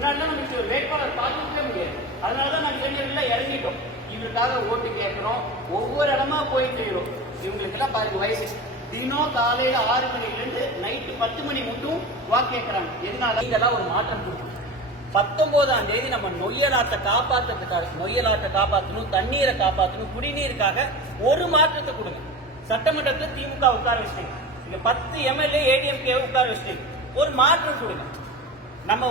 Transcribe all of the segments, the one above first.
முன்னாடிலாம் நம்ம ஒரு வேட்பாளர் பார்த்துக்கவே முடியாது. அதனாலதான் நாங்கள் இளைஞர்கள் இறங்கிட்டோம். இவங்களுக்காக ஓட்டு கேட்கிறோம், ஒவ்வொரு இடமா போய் செய்யறோம். இவங்களுக்கு எல்லாம் பாருங்க வயசு தினம் காலையில 6 மணிலிருந்து நைட்டு 10 மணி மட்டும் வாக்கு கேட்கறாங்க. எதனால இதெல்லாம் ஒரு மாற்றம் கொடுக்கணும். 19ஆம் தேதி நம்ம நொய்யலாட்டை காப்பாற்றுறதுக்காக, நொய்யலாட்டை காப்பாற்றணும், தண்ணீரை காப்பாற்றணும், குடிநீருக்காக ஒரு மாற்றத்தை கொடுங்க. சட்டமன்றத்தில் திமுக உட்கார வச்சிட்டீங்க, இங்க 10 எம்எல்ஏ ஏடிஎம்கே உட்கார வச்சிட்டீங்க, ஒரு மாற்றம் கொடுங்க. நம்ம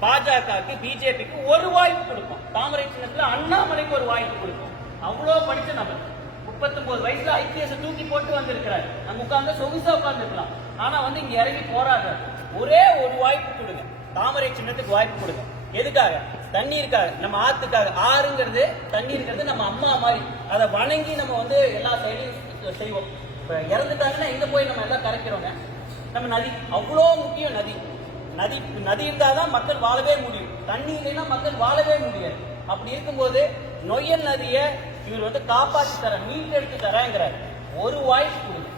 பாஜகவுக்கு பிஜேபிக்கு ஒரு வாய்ப்பு கொடுப்போம். தாமரை சின்னத்துல அண்ணாமலைக்கு ஒரு வாய்ப்பு கொடுப்போம். அவ்வளவு படிச்ச நபர் 39 வயசுல ஐபிஎஸ் தூக்கி போட்டு வந்திருக்கிறாரு. நம்ம உட்கார்ந்து சொகுசா உட்கார்ந்துருக்கலாம். ஆனா இங்க இறங்கி போராடுறாரு. ஒரே ஒரு வாய்ப்பு கொடுங்க, தாமரை சின்னத்துக்கு வாய்ப்பு கொடுங்க. எதுக்காக? தண்ணீருக்காக, நம்ம ஆத்துக்காக. ஆறுங்கிறது தண்ணீருங்கிறது நம்ம அம்மா மாதிரி, அதை வணங்கி நம்ம எல்லா செயலையும் செய்வோம். இப்ப இறந்துட்டாங்கன்னா எங்க போய் நம்ம எல்லாம் கரைக்கிறோங்க? நம்ம நதி அவ்வளோ முக்கியம். நதி இருந்தாதான் மக்கள் வாழவே முடியும். தண்ணி இல்லைன்னா மக்கள் வாழவே முடியாது. அப்படி இருக்கும்போது நொய்யல் நதியை இவர் காப்பாற்றி தர, மீட்டெடுத்து தரங்கிறார். ஒரு வாய்ப்பு கொடுங்க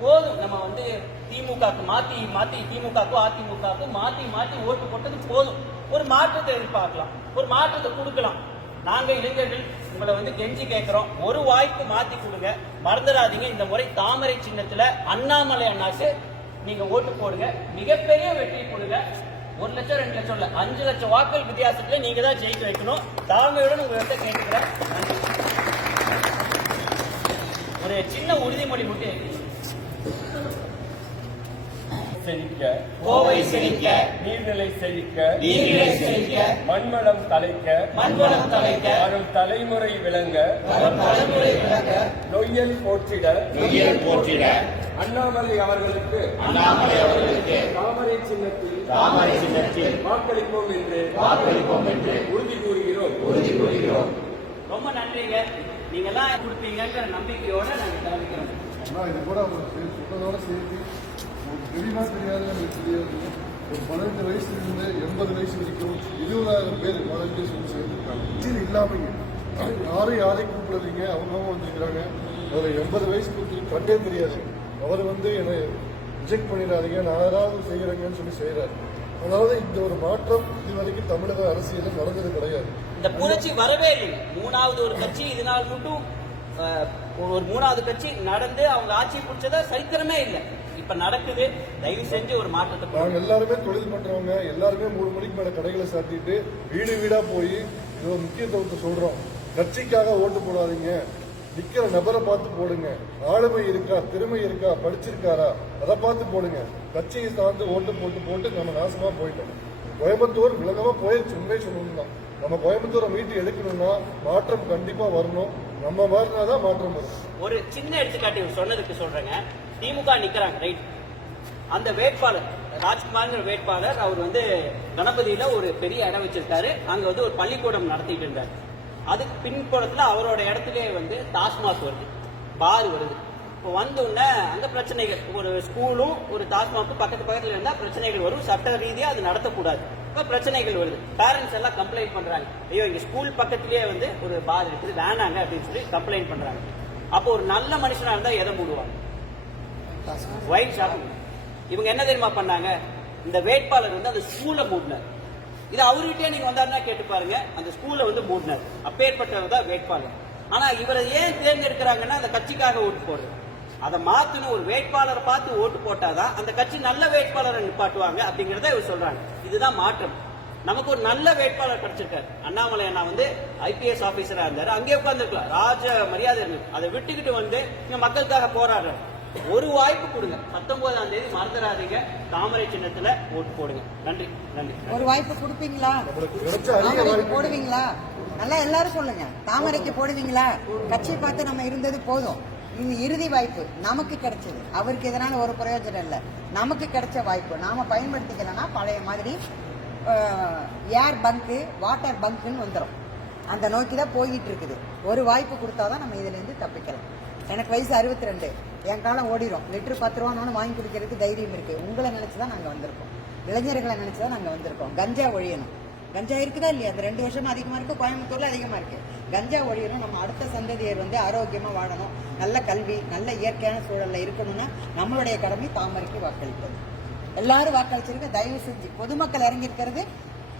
போதும். நம்ம திமுகவுக்கு மாத்தி திமுகவுக்கும் அதிமுகவுக்கும் மாத்தி ஓட்டு போட்டது போதும். ஒரு மாற்றத்தை எதிர்பார்க்கலாம், ஒரு மாற்றத்தை கொடுக்கலாம். நாங்க இளைஞர்கள் உங்களை கெஞ்சி கேட்கிறோம், ஒரு வாய்ப்பு மாத்தி கொடுங்க. மறந்துடாதீங்க, இந்த முறை தாமரை சின்னத்துல அண்ணாமலை அண்ணாக்கு நீங்க ஓட்டு போடுங்க. மிகப்பெரிய வெற்றி கொடுங்க. 1 லட்சம் 2 லட்சம் இல்ல, 5 லட்சம் வாக்குகள் வித்தியாசத்துல நீங்க தான் ஜெயிக்க வைக்கணும். தாழ்மையுடன் உங்கள்கிட்ட கேட்டுக்கிறேன். ஒரு சின்ன உறுதிமொழி மட்டும் செழிக்க, கோவை செழிக்க, நீர்நிலை செழிக்க, மண்வளம் தலைக்க, வரும் தலைமுறை விளங்க, நொய்யல் போற்றிட, அண்ணாமலை அவர்களுக்கு தாமரை சின்னத்தில் வாக்களிப்போம் என்று உறுதி கூறுகிறோம். ரொம்ப நன்றிங்க. நீங்க எல்லாம் கொடுப்பீங்கிற நம்பிக்கையோட நாங்க தெரிவிக்கிறோம். இது கூட சொன்னதோட சேர்த்து தெரியுமா தெரியாது எனக்கு தெரியாது. ஒரு 15 வயசுலேருந்து 80 வயசு வரைக்கும் 20,000 பேர் வாலண்டியர்ஸ் சேர்ந்துருக்காங்க. இது இல்லாமல் யாரையும் கூப்பிடுறீங்க, அவங்க வந்துருக்கிறாங்க. அதில் 80 வயசு கண்டே தெரியாது. அவர் என்னை ரிஜெக்ட் பண்ணிடாதீங்க, நான் யாராவது செய்கிறேங்கன்னு சொல்லி செய்கிறாரு. அதாவது இந்த ஒரு மாற்றம் இதுவரைக்கும் தமிழக அரசியலில் நடந்தது கிடையாது. இந்த புரட்சி வரவே இல்லை. 3வது ஒரு கட்சி இதனால் மட்டும் ஒரு 3வது கட்சி நடந்து அவங்க ஆட்சி பிடிச்சத சரித்திரமே இல்லை. இப்ப நடக்குது. தயவு செஞ்சு ஒரு மாற்றத்தை. நாங்க எல்லாருமே தொழில் பண்றவங்க, எல்லாருமே 3 மணிக்கு மேல கடைகளை சாத்திட்டு வீடு வீடா போய் இது ஒரு முக்கியத்துவத்தை சொல்றோம். கட்சிக்காக ஓட்டு போடாதீங்க, நிக்கிற நபரை பார்த்து போடுங்க. ஆளுமை இருக்கா, திறமை இருக்கா, படிச்சிருக்காரா, அதை பார்த்து போடுங்க. கட்சியை சார்ந்து ஓட்டு போட்டு நம்ம நாசமா போயிட்டோம். கோயம்புத்தூர் விலகமா போயிடுச்சு. உண்மை சொல்லணும், நம்ம கோயம்புத்தூரை மீட்டு எடுக்கணும்னா மாற்றம் கண்டிப்பா வரணும். நம்ம மாறினாதான் மாற்றம் வரும். ஒரு சின்ன எடுத்துக்காட்டு சொன்னதுக்கு சொல்றேங்க. திமுக நிக்கிறாங்க, ரைட். அந்த வேட்பாளர் ராஜ்குமார் வேட்பாளர் அவர் கணபதியில ஒரு பெரிய இடம் வச்சிருக்காரு. அங்க ஒரு பள்ளிக்கூடம் நடத்திட்டு இருந்தார். அதுக்கு பின்புறத்துல அவரோட இடத்துலயே டாஸ்மாக் வருது, பார் வருது. இப்போ உடனே அங்க பிரச்சனைகள், ஒரு ஸ்கூலும் ஒரு டாஸ்மாக்கும் பக்கத்துல இருந்தா பிரச்சனைகள் வரும். சட்ட ரீதியா அது நடத்தக்கூடாது. இப்ப பிரச்சனைகள் வருது. பேரண்ட்ஸ் எல்லாம் கம்ப்ளைண்ட் பண்றாங்க, ஐயோ இங்க ஸ்கூல் பக்கத்திலேயே ஒரு பார் இருக்குது, வேணாங்க அப்படின்னு சொல்லி கம்ப்ளைண்ட் பண்றாங்க. அப்போ ஒரு நல்ல மனுஷனா இருந்தா எதை மூடுவாங்க? Wine shop. இவங்க என்ன தெரியுமா பண்ணாங்க? இந்த வேட்பாளர் அந்த ஸ்கூலை மூடினார். இது அவர்கிட்டயே நீங்க வந்தாருன்னா கேட்டு பாருங்க. அந்த ஸ்கூலை மூடினார். அப்பேற்பட்டவர் தான் வேட்பாளர். ஆனா இவரை ஏன் தேர்ந்தெடுக்கிறாங்கன்னா அந்த கட்சிக்காக ஓட்டு போடுறது. அதை மாத்தணும். ஒரு வேட்பாளரை பார்த்து ஓட்டு போட்டாதான் அந்த கட்சி நல்ல வேட்பாளரை நிப்பாட்டுவாங்க அப்படிங்கறத இவர் சொல்றாங்க. இதுதான் மாற்றம். நமக்கு ஒரு நல்ல வேட்பாளர் கிடைச்சிருக்காரு. அண்ணாமலை அண்ணா ஐபிஎஸ் ஆபீசரா இருந்தாரு, அங்கே உட்கார்ந்துருக்கலாம், ராஜ மரியாதை இருக்கு. அதை விட்டுக்கிட்டு இங்க மக்களுக்காக போராடுறாரு. ஒரு வாய்ப்பு கொடுங்க. 19ஆம் தேதி மறந்துடாதீங்க, தாமரை சின்னத்துல ஓட்டு போடுங்க. நன்றி. ஒரு வாய்ப்பு கொடுப்பீங்களா? தாமரைக்கு போடுவீங்களா? நல்லா எல்லாரும் சொல்லுங்க. தாமரைக்கு போடுவீங்களா? கட்சியை பார்த்து நம்ம இருந்தது போதும். இது இறுதி வாய்ப்பு நமக்கு கிடைச்சது. அவருக்கு எதனால ஒரு பிரயோஜனம் இல்லை. நமக்கு கிடைச்ச வாய்ப்பு நாம பயன்படுத்திக்கலன்னா பழைய மாதிரி ஏர் பங்கு, வாட்டர் பங்குன்னு வந்துடும். அந்த நோக்கி தான் போய்கிட்டு இருக்குது. ஒரு வாய்ப்பு கொடுத்தாதான் நம்ம இதுல இருந்து தப்பிக்கலாம். எனக்கு வயசு 62. என் காலம் ஓடிடும். லிட்டரு 10 ரூபான்னு வாங்கி குடிக்கிறதுக்கு தைரியம் இருக்கு. உங்களை நினைச்சுதான் நாங்க வந்திருக்கோம். இளைஞர்களை நினைச்சுதான் நாங்க வந்திருக்கோம். கஞ்சா ஒழியணும். கஞ்சா இருக்குதா இல்லையா? அந்த 2 வருஷமா அதிகமா இருக்கு, கோயம்புத்தூர்ல அதிகமா இருக்கு. கஞ்சா ஒழியணும். நம்ம அடுத்த சந்ததியர் ஆரோக்கியமா வாழணும், நல்ல கல்வி, நல்ல இயற்கையான சூழல்ல இருக்கணும்னா நம்மளுடைய கடமை தாமரைக்கு வாக்களிப்பது. எல்லாரும் வாக்களிச்சிருக்க. தயவு செஞ்சு பொதுமக்கள் இறங்கி இருக்கிறது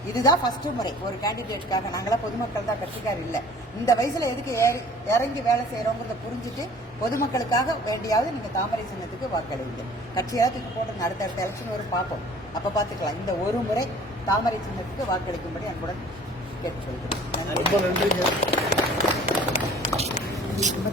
இதுதான் ஃபர்ஸ்ட் முறை ஒரு கேண்டிடேட்டுக்காக. நாங்களாம் பொதுமக்கள் தான், கட்சிக்கார் இல்லை. இந்த வயசுல எதுக்கு இறங்கி வேலை செய்யறோங்கிறத புரிஞ்சுட்டு பொதுமக்களுக்காக வேண்டியாவது நீங்க தாமரை சின்னத்துக்கு வாக்களிங்க. கட்சியாவது தூக்கி போட்டு அடுத்தடுத்த எலெக்ஷன் வரும் பார்ப்போம், அப்ப பாத்துக்கலாம். இந்த ஒரு முறை தாமரை சின்னத்துக்கு வாக்களிக்கும்படி அன்புடன் கேட்டு சொல்கிறேன். ரொம்ப நன்றிங்க.